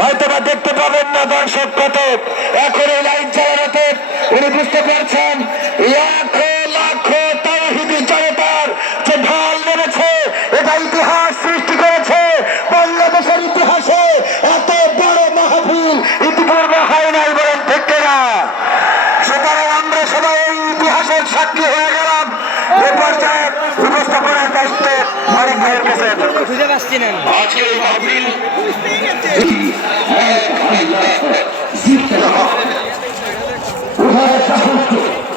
হয়তোবা দেখতে পাবেন না দর্শক কত এখন এই লাইন চালাতে উনি বুঝতে পারছেন লাখো লাখো তাওহীদি জনতার যে ঢল নেমেছে এটা ইতিহাস সৃষ্টি করেছে বাংলাদেশের ইতিহাসে এত বড় মাহফিল ইতিপূর্বে হয় নাই বলেন ঠিক না। সুতরাং আমরা সবাই এই ইতিহাসের সাক্ষী হয়ে গেলাম। এ পর্যায়ে উপস্থাপনার দায়িত্বে অনেক ভাইয়ের কাছে আজকের এই মাহফিল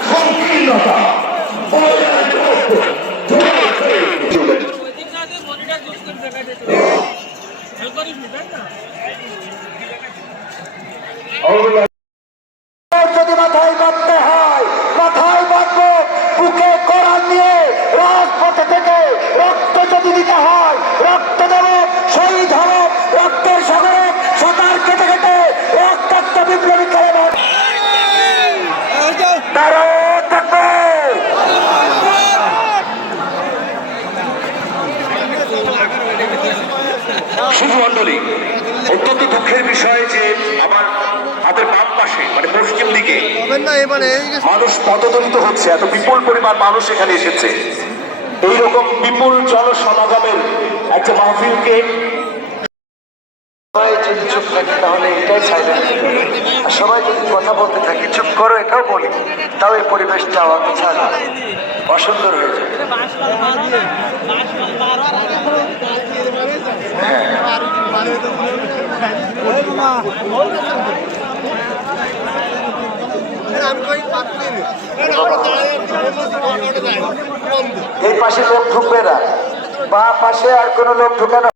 সংকীর্ণতা যদি মাথায় বাঁধতে হয় মাথায় বাঁধবো বুকে কোরআন নিয়ে রাজপথে থেকে রক্ত যদি দিতে হয় রক্ত দেব শহীদ হব রক্তের সাগরে সাঁতার কেটে কেটে রক্তাক্ত বিপ্লবী খেলে তারা থাকবে। শুধু মন্ডলী অত্যন্ত দুঃখের বিষয় যে আমার হাতের বাম পাশে মানে পশ্চিম দিকে মানুষ পদদলিত হচ্ছে। এত বিপুল পরিমাণ মানুষ এখানে এসেছে। এইরকম বিপুল জনসমাগমের একটা মাহফিলকে সবাই যদি চুপ থাকে তাহলে এটাই সাইলেন্ট, আর সবাই যদি কথা বলতে থাকে চুপ করো এটাও বলি, তাও এই পরিবেশটা ছাড়া অসুন্দর হয়ে যায়। এই পাশে লোক ঢুকবে না, বা পাশে আর কোনো লোক ঢুকানো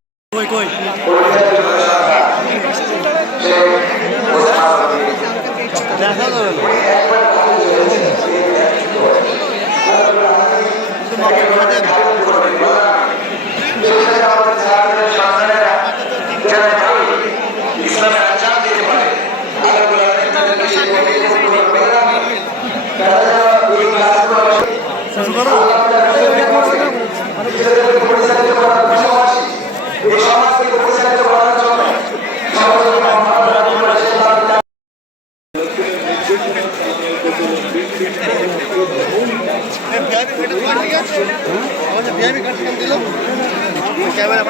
ক্যামেরা